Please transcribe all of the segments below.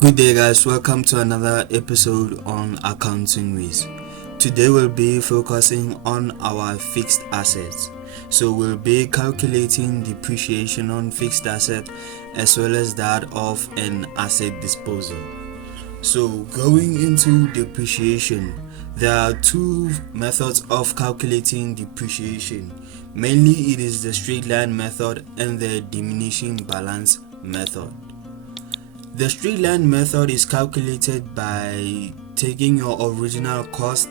Good day, guys. Welcome to another episode on Accounting Ways. Today we'll be focusing on our fixed assets. So we'll be calculating depreciation on fixed asset as well as that of an asset disposal. So going into depreciation, there are two methods of calculating depreciation. Mainly it is the straight line method and the diminishing balance method. The straight line method is calculated by taking your original cost,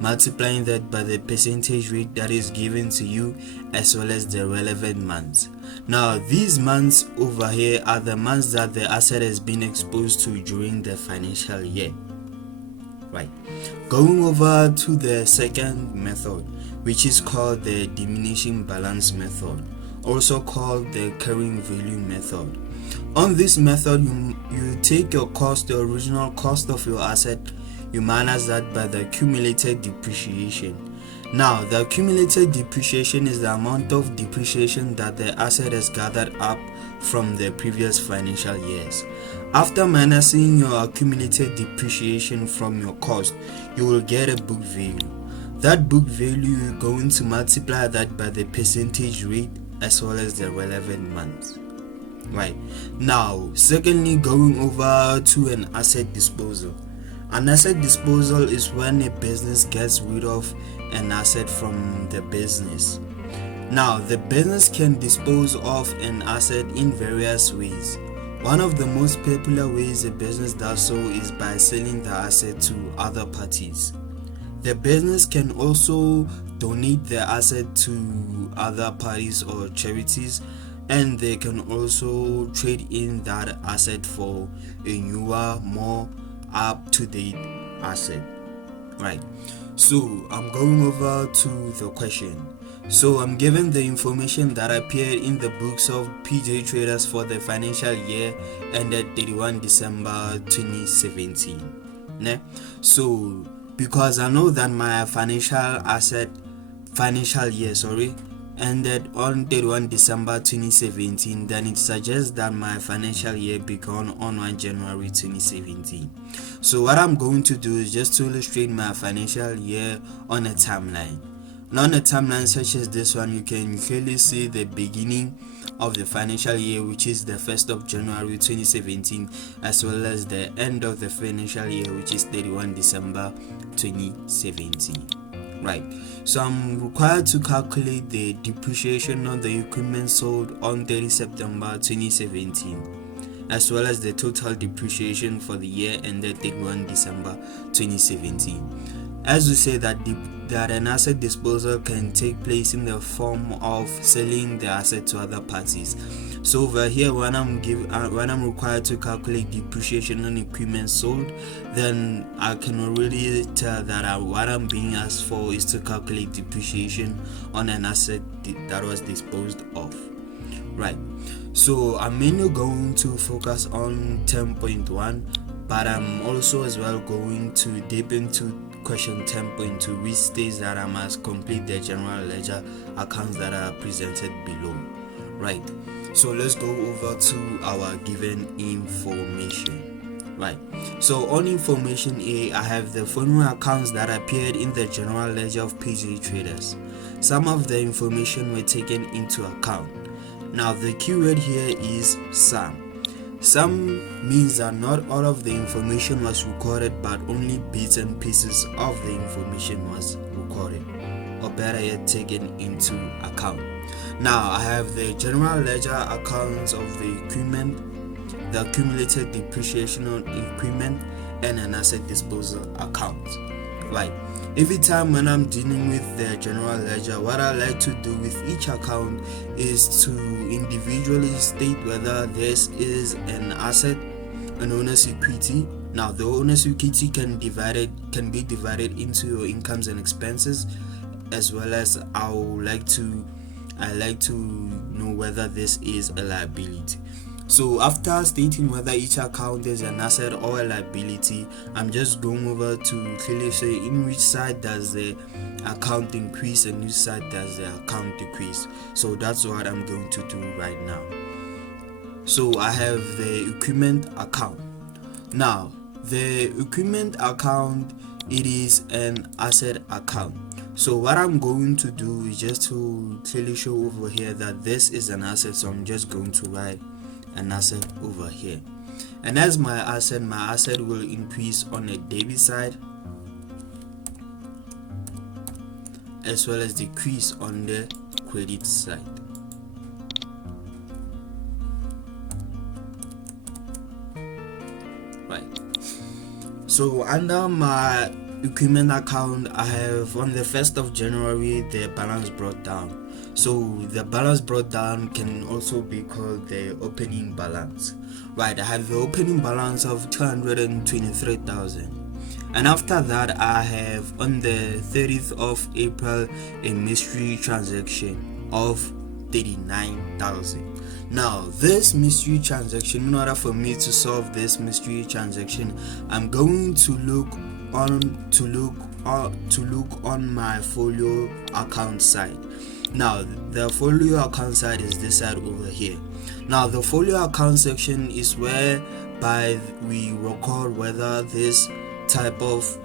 multiplying that by the percentage rate that is given to you as well as the relevant months. Now these months over here are the months that the asset has been exposed to during the financial year. Right. Going over to the second method, which is called the diminishing balance method, also called the carrying value method. On this method, you take your cost, the original cost of your asset, you minus that by the accumulated depreciation. Now, the accumulated depreciation is the amount of depreciation that the asset has gathered up from the previous financial years. After minusing your accumulated depreciation from your cost, you will get a book value. That book value, you're going to multiply that by the percentage rate as well as the relevant months. Right. Now, secondly, going over to an asset disposal. An asset disposal is when a business gets rid of an asset from the business. Now, the business can dispose of an asset in various ways. One of the most popular ways a business does so is by selling the asset to other parties. The business can also donate the asset to other parties or charities, and they can also trade in that asset for a newer, more up-to-date asset. Right. So I'm going over to the question. So I'm given the information that appeared in the books of PJ Traders for the financial year ended 31 December 2017. Ne? So because I know that my financial year ended on 31 December 2017, then it suggests that my financial year began on 1 January 2017. So what I'm going to do is just to illustrate my financial year on a timeline. Now on a timeline such as this one, you can clearly see the beginning of the financial year, which is the 1st of January 2017, as well as the end of the financial year, which is 31 December 2017. Right. So I'm required to calculate the depreciation on the equipment sold on 30 September 2017, as well as the total depreciation for the year ended 31 December 2017. As we say that an asset disposal can take place in the form of selling the asset to other parties. So over here, when I'm required to calculate depreciation on equipment sold, then I can already tell that what I'm being asked for is to calculate depreciation on an asset that was disposed of. Right. So I'm mainly going to focus on 10.1, but I'm also as well going to dip into question 10.2, which states that I must complete the general ledger accounts that are presented below. Right. So let's go over to our given information. Right. So on information A, I have the following accounts that appeared in the general ledger of PJ Traders. Some of the information were taken into account. Now the keyword here is some. Some means that not all of the information was recorded, but only bits and pieces of the information was recorded, or better yet, taken into account. Now I have the general ledger accounts of the equipment, the accumulated depreciation on equipment, and an asset disposal account. Right. Every time when I'm dealing with the general ledger, what I like to do with each account is to individually state whether this is an asset, an owner's equity. Now the owner's equity can be divided into your incomes and expenses, as well as I like to know whether this is a liability. So after stating whether each account is an asset or a liability, I'm just going over to clearly say in which side does the account increase and which side does the account decrease. So that's what I'm going to do right now. So I have the equipment account. Now the equipment account, it is an asset account. So what I'm going to do is just to clearly show over here that this is an asset, so I'm just going to write an asset over here. And as my asset will increase on the debit side as well as decrease on the credit side. Right. So under my equipment account, I have on the 1st of January the balance brought down. So the balance brought down can also be called the opening balance. Right, I have the opening balance of 223,000. And after that, I have on the 30th of April a mystery transaction of 39,000. Now this mystery transaction, in order for me to solve this mystery transaction, I'm going to look on my folio account side. Now the folio account side is this side over here. Now the folio account section is whereby we record whether this type of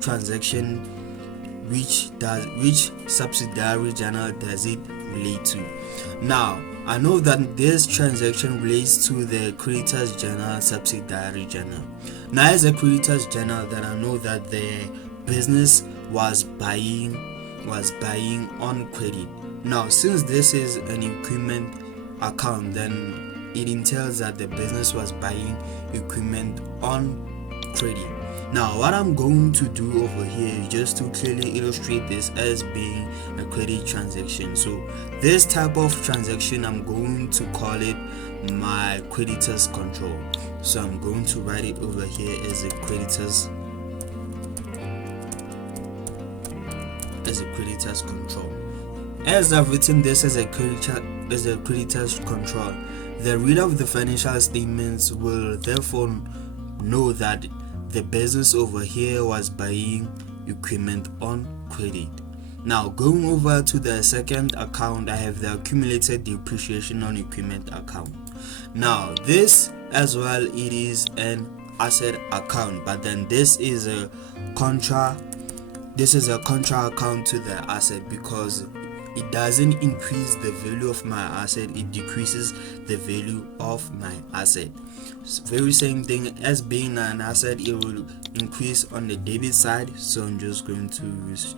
transaction, which subsidiary journal does it relate to. Now I know that this transaction relates to the creditors journal subsidiary journal. Now as a creditors journal, that I know that the business was buying on credit. Now since this is an equipment account, then it entails that the business was buying equipment on credit. Now what I'm going to do over here is just to clearly illustrate this as being a credit transaction. So this type of transaction, I'm going to call it my creditors control. So I'm going to write it over here as a creditors control. As I've written this as a creditors control, the reader of the financial statements will therefore know that the business over here was buying equipment on credit. Now going over to the second account, I have the accumulated depreciation on equipment account. Now this as well, it is an asset account, but then this is a contra account to the asset, because it doesn't increase the value of my asset, it decreases the value of my asset. Very same thing as being an asset, it will increase on the debit side, so I'm just going to use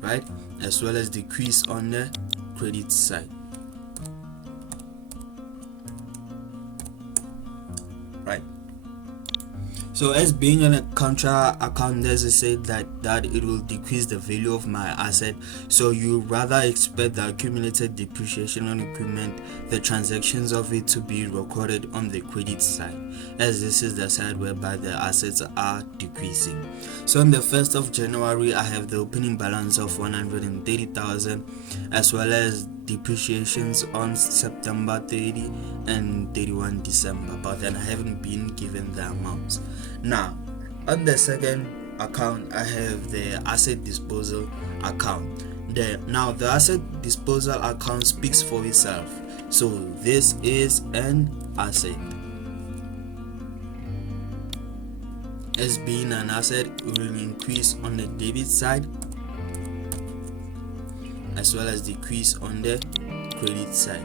right, as well as decrease on the credit side. Right. So as being a contra account, as I said that it will decrease the value of my asset, so you rather expect the accumulated depreciation on equipment, the transactions of it, to be recorded on the credit side, as this is the side whereby the assets are decreasing. So on the 1st of January, I have the opening balance of 130,000, as well as depreciations on September 30 and 31 December, but then I haven't been given the amounts. Now on the second account, I have the asset disposal account. Now the asset disposal account speaks for itself, so this is an asset. As being an asset, it will increase on the debit side as well as decrease on the credit side.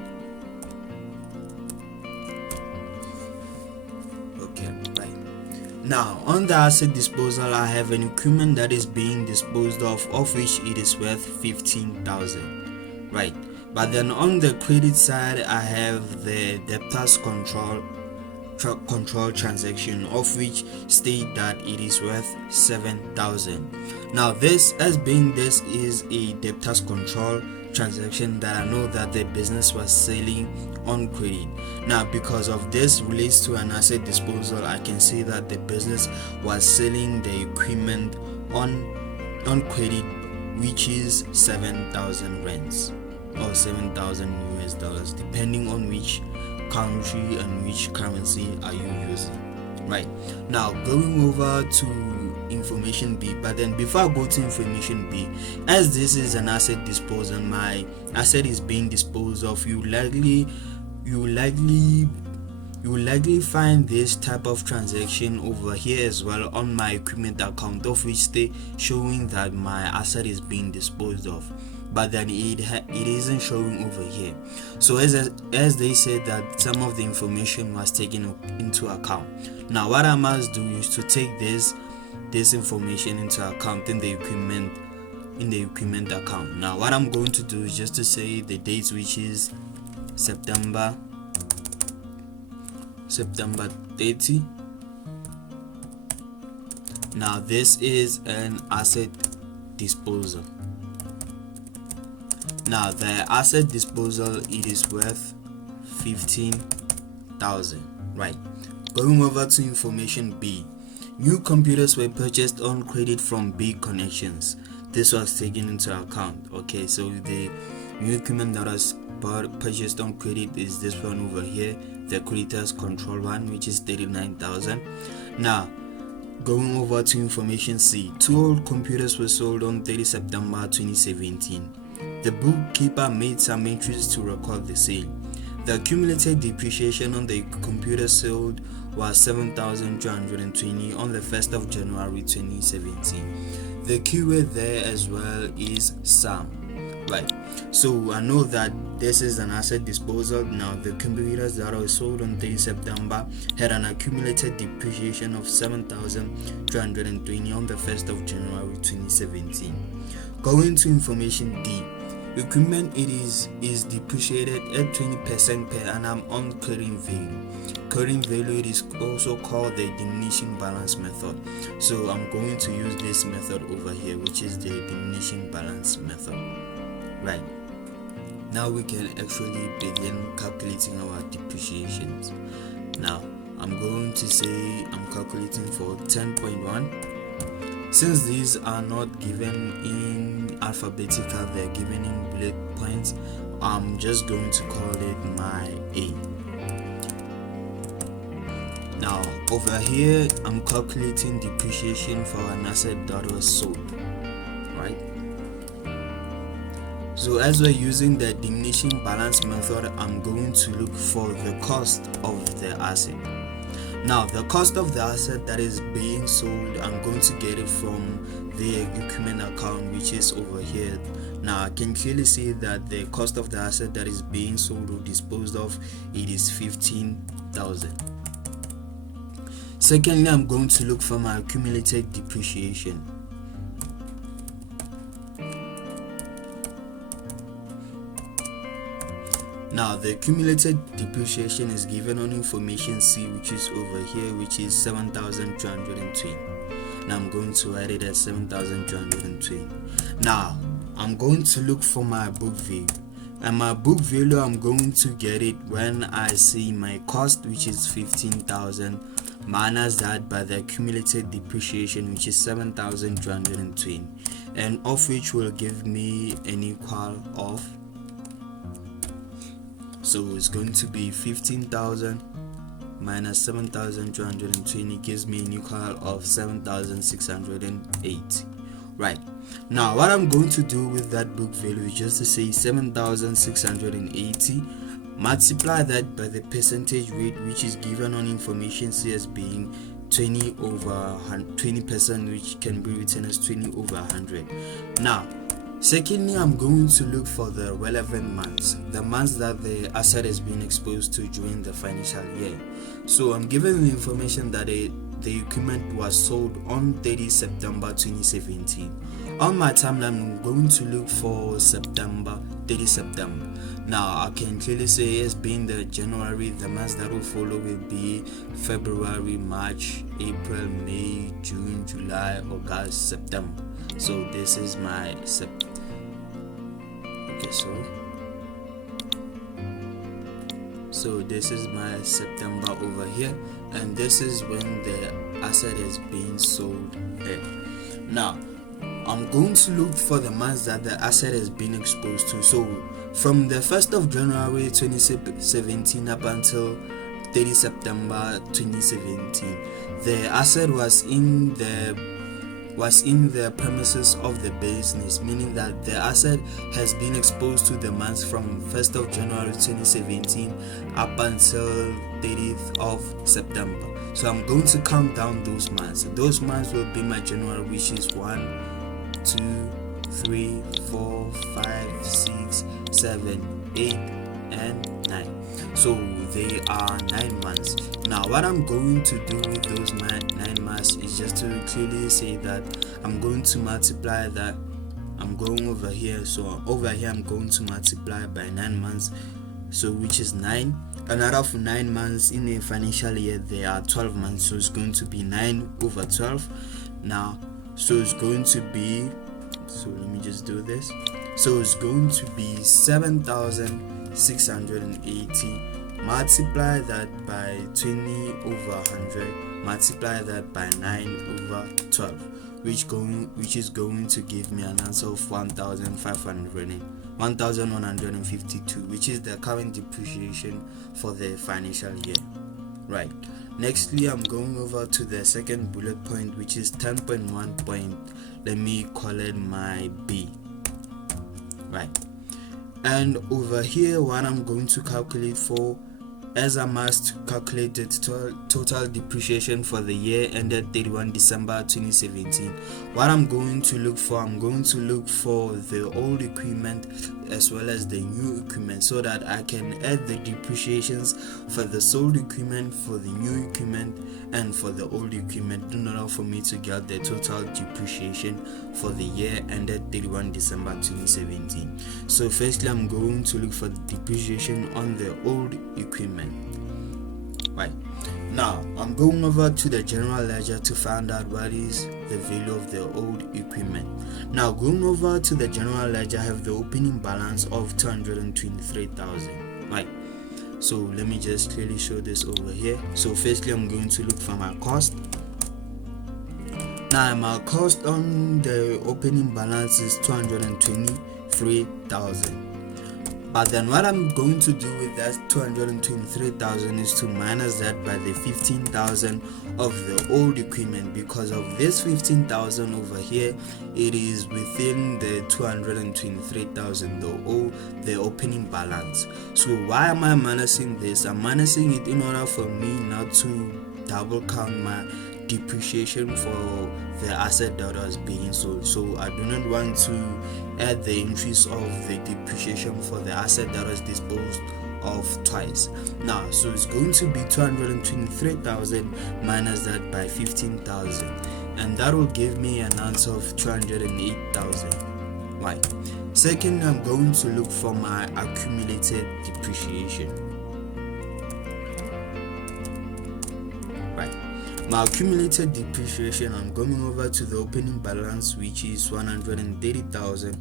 Okay, right. Now on the asset disposal, I have an equipment that is being disposed of which it is worth 15,000. Right. But then on the credit side, I have the debtors control transaction, of which state that it is worth 7,000. Now this is a debtors control transaction that I know that the business was selling on credit. Now because of this relates to an asset disposal, I can say that the business was selling the equipment on credit, which is 7,000 rands or 7,000 US dollars, depending on which country and which currency are you using. Right. Now going over to information B, but then before I go to information B, as this is an asset disposal, my asset is being disposed of, you likely You will likely find this type of transaction over here as well on my equipment account, of which they showing that my asset is being disposed of, but then it isn't showing over here. So as they said that some of the information was taken into account. Now what I must do is to take this information into account in the equipment account. Now what I'm going to do is just to say the dates, which is September 30. Now this is an asset disposal. Now the asset disposal, it is worth 15,000, right? Going over to information B. New computers were purchased on credit from Big Connections. This was taken into account. Okay, so the new equipment that was purchased on credit is this one over here, the creditors control one, which is 39,000. Now going over to information C. 2 old computers were sold on 30 September 2017. The bookkeeper made some entries to record the sale. The accumulated depreciation on the computer sold was 7,220 on the 1st of January 2017. The keyword there as well is sum, right? So I know that this is an asset disposal. Now the computers that were sold on 30 September had an accumulated depreciation of 7,220 on the 1st of January 2017. Going to information D. Equipment is depreciated at 20% per annum on carrying value. Carrying value, it is also called the diminishing balance method. So I'm going to use this method over here, which is the diminishing balance method. Right. Now we can actually begin calculating our depreciations. Now I'm going to say I'm calculating for 10.1. Since these are not given in alphabetical, they're given in bullet points, I'm just going to call it my A. Now over here I'm calculating depreciation for an asset that was sold, right? So as we're using the diminishing balance method, I'm going to look for the cost of the asset. Now the cost of the asset that is being sold, I'm going to get it from the equipment account, which is over here. Now I can clearly see that the cost of the asset that is being sold or disposed of, it is 15,000. Secondly, I'm going to look for my accumulated depreciation. Now the accumulated depreciation is given on information C, which is over here, which is 7,220. Now I'm going to write it as 7,220. Now I'm going to look for my book value, and my book value, I'm going to get it when I see my cost, which is 15,000, minus that by the accumulated depreciation, which is 7,220, and of which will give me an equal of, so it's going to be 15,000 minus 7,220 gives me an equal of 7,680. Right. Now what I'm going to do with that book value is just to say 7,680, multiply that by the percentage rate, which is given on information C as being 20%, which can be written as 20 over 100. Now secondly, I'm going to look for the relevant months, the months that the asset has been exposed to during the financial year. So I'm given the information that the equipment was sold on 30 September 2017. On my timeline, I'm going to look for 30 September. Now I can clearly say as being the January, the months that will follow will be February, March, April, May, June, July, August, September. So this is my so this is my September over here, and this is when the asset is being sold here. Now I'm going to look for the months that the asset has been exposed to. So from the 1st of January 2017 up until 30 September 2017, the asset was in the was in the premises of the business, meaning that the asset has been exposed to the months from 1st of January 2017 up until 30th of September. So I'm going to count down those months. Those months will be my January, which is 1, 2, 3, 4, 5, 6, 7, 8, and 9. So they are 9 months. Now what I'm going to do with those 9 months is just to clearly say that I'm going to multiply that. I'm going over here, so over here I'm going to multiply by 9 months, so which is 9. And out of 9 months in a financial year there are 12 months, so it's going to be 9 over 12. Now so it's going to be, so let me just do this. So it's going to be 7,680. Multiply that by 20 over 100. Multiply that by 9 over 12, which is going to give me an answer of 1,152, which is the current depreciation for the financial year. Right. Nextly, I'm going over to the second bullet point, which is 10.1 point. Let me call it my B. Right. And over here, what I'm going to calculate for, as I must calculate the total depreciation for the year ended 31 December 2017. What I'm going to look for, I'm going to look for the old equipment as well as the new equipment, so that I can add the depreciations for the sold equipment, for the new equipment, and for the old equipment in order for me to get the total depreciation for the year ended 31 December 2017. So firstly, I'm going to look for the depreciation on the old equipment. Right. Now I'm going over to the general ledger to find out what is the value of the old equipment. Now going over to the general ledger, I have the opening balance of 223,000. Right. So let me just clearly show this over here. So firstly, I'm going to look for my cost. Now my cost on the opening balance is 223,000. But then what I'm going to do with that 223,000 is to minus that by the 15,000 of the old equipment, because of this 15,000 over here, it is within the 223,000, the opening balance. So why am I minusing this? I'm minusing it in order for me not to double count my depreciation for the asset that was being sold. So I do not want to add the increase of the depreciation for the asset that was disposed of twice. Now so it's going to be 223,000 minus that by 15,000, and that will give me an answer of 208,000. Right. Second, I'm going to look for my accumulated depreciation. My accumulated depreciation, I'm going over to the opening balance, which is 130,000.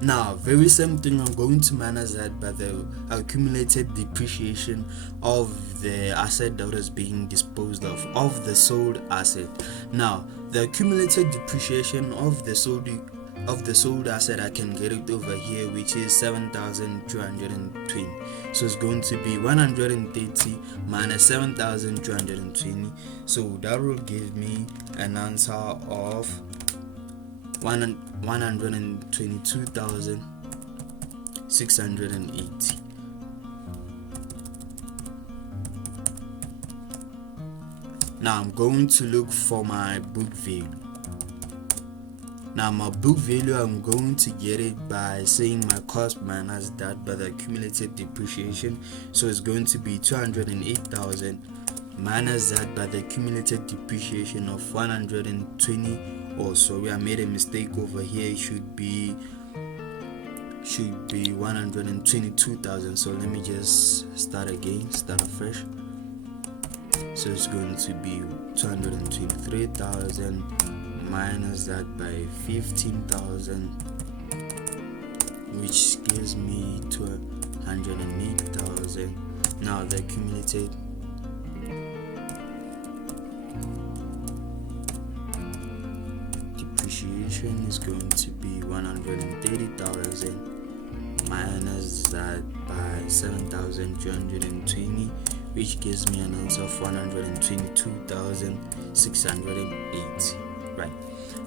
Now very same thing, I'm going to minus that by the accumulated depreciation of the asset that was being disposed of the sold asset. Now the accumulated depreciation of the sold asset, I can get it over here, which is 7,220. So it's going to be 130 minus 7,220. So that will give me an answer of 122,680. Now I'm going to look for my book value. Now my book value, I'm going to get it by saying my cost minus that by the accumulated depreciation. So it's going to be 208,000 minus that by the accumulated depreciation of 120. Oh sorry, I made a mistake over here. It should be 122,000. So let me just start afresh. So it's going to be 223,000 minus that by 15,000, which gives me 208,000. Now the accumulated depreciation is going to be 130,000 minus that by 7,220, which gives me an answer of 122,680. Right.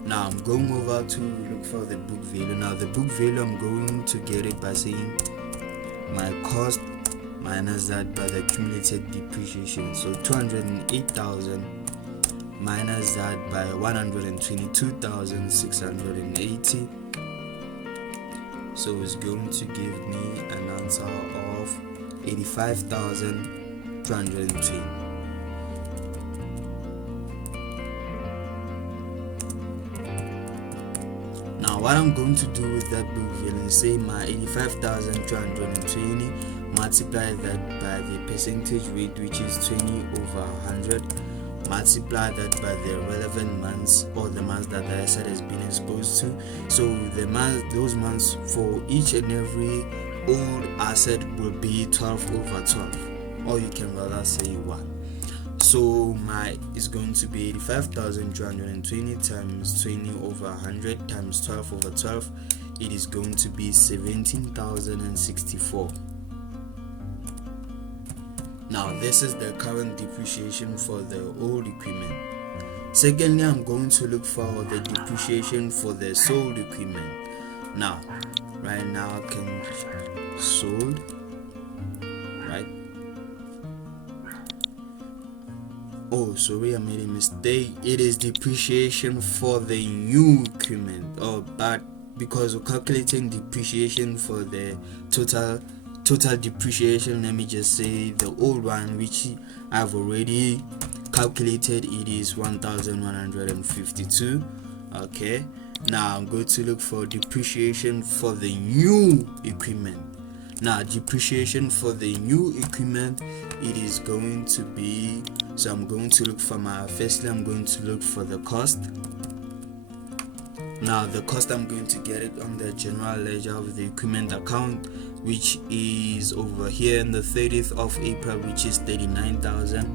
Now I'm going over to look for the book value. Now the book value, I'm going to get it by saying my cost minus that by the accumulated depreciation. So 208,000 minus that by 122,680. So it's going to give me an answer of 85,220. Now what I'm going to do with that book value is say my 85,220, multiply that by the percentage rate, which is 20 over 100, multiply that by the relevant months, or the months that the asset has been exposed to. So those months for each and every old asset will be 12 over 12, or you can rather say 1. So my is going to be 85,220 times 20 over 100 times 12 over 12. It is going to be 17,064. Now this is the current depreciation for the old equipment. Secondly, I'm going to look for the depreciation for the sold equipment. Now right now I can sold, right? Oh, sorry, I made a mistake. It is depreciation for the new equipment. But because we're calculating depreciation for the total depreciation, let me just say the old one, which I've already calculated, it is 1,152. Okay, now I'm going to look for depreciation for the new equipment. Now depreciation for the new equipment, it is going to be, so I'm going to look for firstly I'm going to look for the cost. Now the cost, I'm going to get it on the general ledger of the equipment account, which is over here in the 30th of April, which is 39,000.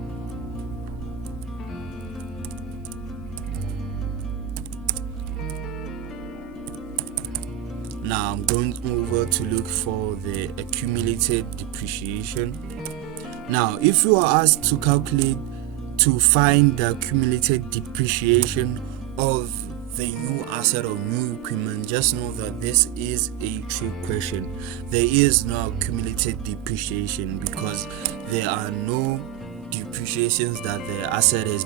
Now I'm going over to look for the accumulated depreciation. Now if you are asked to find the accumulated depreciation of the new asset or new equipment, just know that this is a trick question. There is no accumulated depreciation because there are no depreciations that the asset has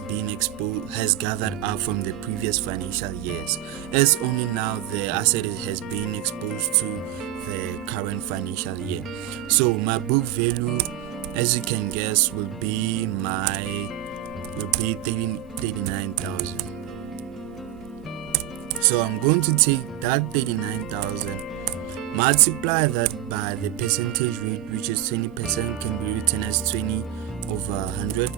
gathered up from the previous financial years. It's only now the asset has been exposed to the current financial year. So my book value, as you can guess, will be 39,000. So I'm going to take that 39,000, multiply that by the percentage rate, which is 20%, can be written as 20 over 100,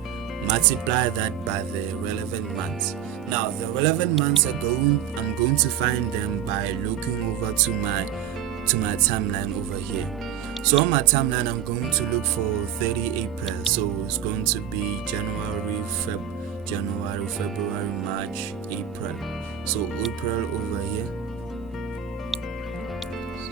multiply that by the relevant months. Now the relevant months I'm going to find them by looking over to my timeline over here. So on my timeline, I'm going to look for 30 April. So it's going to be January, February, March, April. So April over here.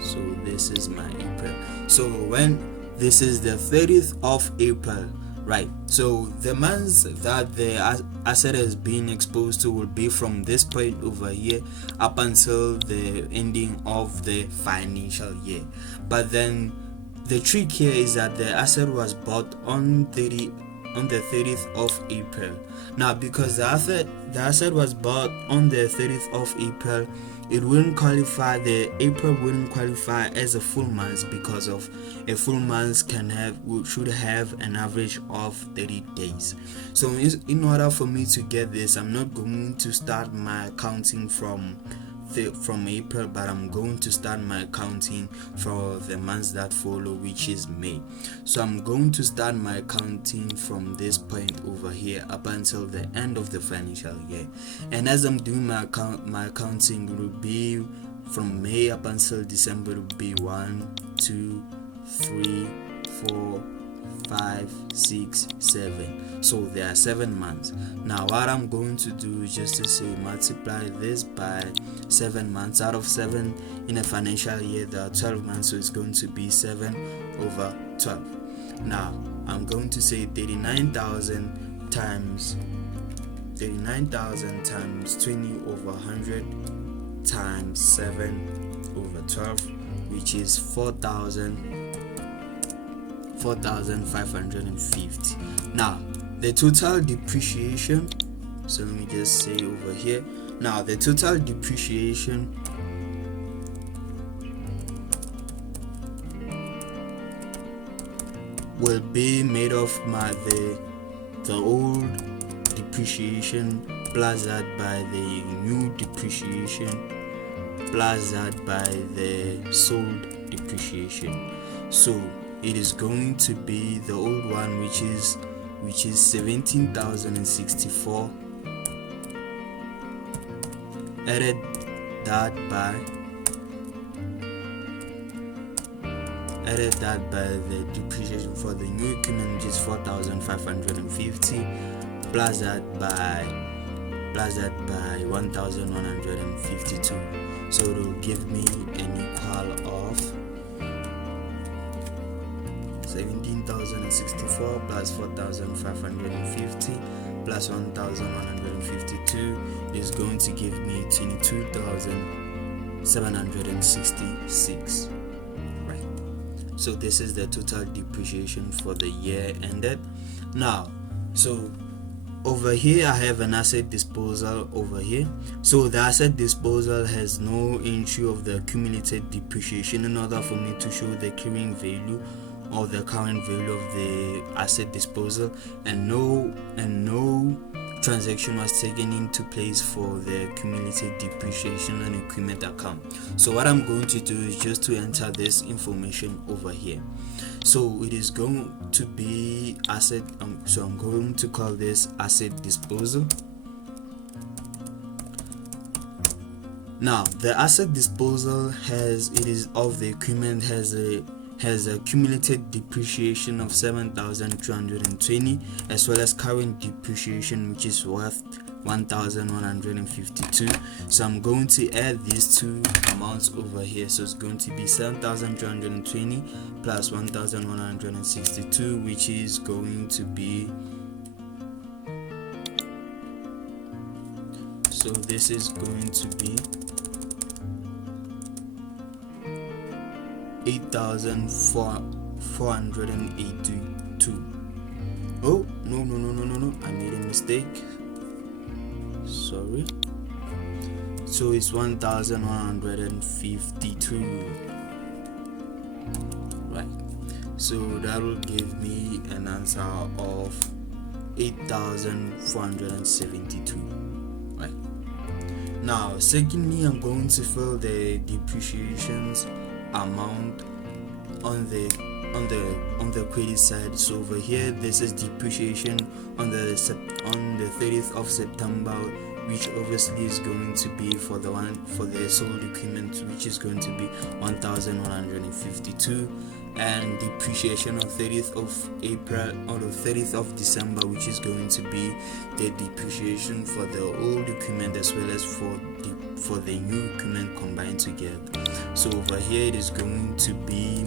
So this is my April. So when this is the 30th of April, right? So the months that the asset has been exposed to will be from this point over here up until the ending of the financial year. But then the trick here is that the asset was bought on the 30th of April. Now because the asset was bought on the 30th of April, it wouldn't qualify, the April wouldn't qualify as a full month, because of a full month should have an average of 30 days. So in order for me to get this, I'm not going to start my accounting from April, but I'm going to start my accounting for the months that follow, which is May. So I'm going to start my accounting from this point over here up until the end of the financial year. And as I'm doing my accounting, it will be from May up until December. It will be 1, 2, 3, 4, 5, 6, 7. So there are 7 months. Now what I'm going to do is just to say multiply this by 7 months. Out of 7 in a financial year, there are 12 months, so it's going to be 7 over 12. Now I'm going to say 39,000 times 20 over 100 times 7 over 12, which is 4,550. Now the total depreciation, so let me just say over here, now the total depreciation will be made of the old depreciation plus that by the new depreciation plus that by the sold depreciation. So it is going to be the old one, which is 17,064, added that by the depreciation for the new equipment, which is 4,550, plus that by 1,152. So it will give me an equal of 17,064 plus 4,550 plus 1,152 is going to give me 22,766. Right. So this is the total depreciation for the year ended. Now, so over here I have an asset disposal over here. So the asset disposal has no entry of the accumulated depreciation in order for me to show the carrying value or the current value of the asset disposal, and no transaction was taken into place for the accumulated depreciation and equipment account. So what I'm going to do is just to enter this information over here. So it is going to be asset, so I'm going to call this asset disposal. Now the asset disposal has accumulated depreciation of 7,220 as well as current depreciation, which is worth 1,152. So I'm going to add these two amounts over here. So it's going to be 7,220 plus 1,162, which is going to be, so this is going to be 8,482. Oh, no, I made a mistake. Sorry. So it's 1,152. Right. So that will give me an answer of 8,472. Right. Now, secondly, I'm going to fill the depreciations amount on the credit side. So over here, this is depreciation on the 30th of September, which obviously is going to be for the sold equipment, which is going to be 1,152, and depreciation on 30th of April or the 30th of December, which is going to be the depreciation for the old equipment as well as for the new equipment combined together. So over here it is going to be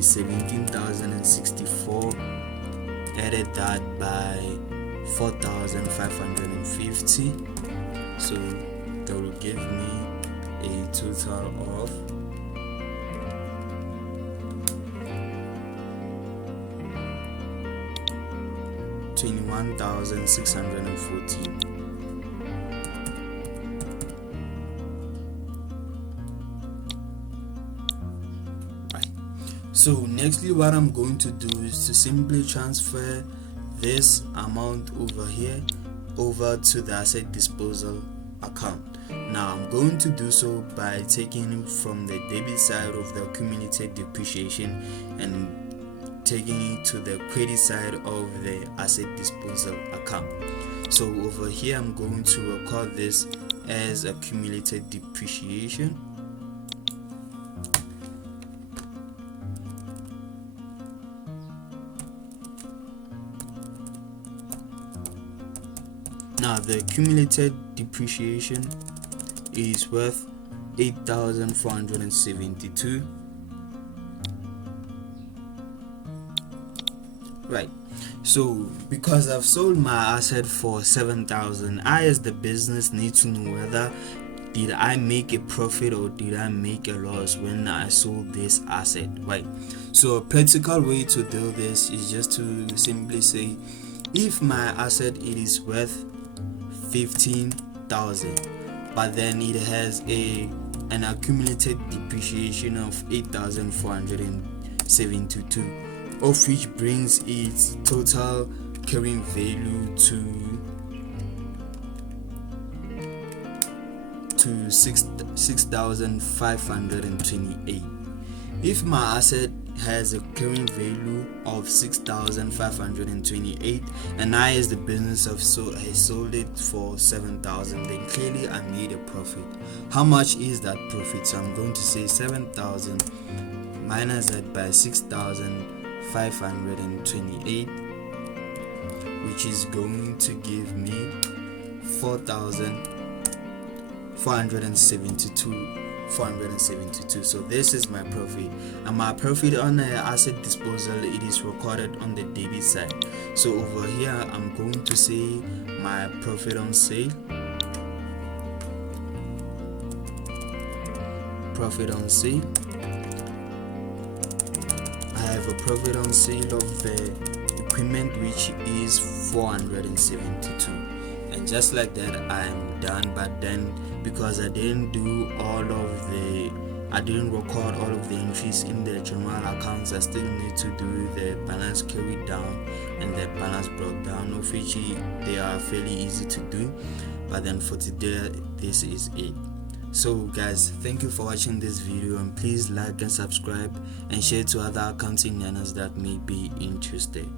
17,064, added that by 4,550. So that will give me a total of 21,614. So nextly, what I'm going to do is to simply transfer this amount over here over to the asset disposal account. Now I'm going to do so by taking from the debit side of the accumulated depreciation and taking it to the credit side of the asset disposal account. So over here I'm going to record this as accumulated depreciation. Now the accumulated depreciation is worth 8,472. Right. So because I've sold my asset for 7,000, I as the business need to know whether did I make a profit or did I make a loss when I sold this asset, right? So a practical way to do this is just to simply say, if my asset it is worth 15,000, but then it has an accumulated depreciation of 8,472, of which brings its total carrying value to 6,528. If my asset has a carrying value of 6,528 and I as the business of sold it for 7,000, then clearly I made a profit. How much is that profit? So I'm going to say 7,000 minus that by 6,528, which is going to give me 472. So this is my profit, and my profit on the asset disposal, it is recorded on the debit side. So over here I'm going to say my profit on sale. I have a profit on sale of the equipment, which is 472, and just like that I'm done. But then because I didn't record all of the entries in the general accounts, I still need to do the balance carried down and the balance brought down, of which they are fairly easy to do. But then for today, this is it. So guys, thank you for watching this video, and please like and subscribe and share to other accounting learners that may be interested.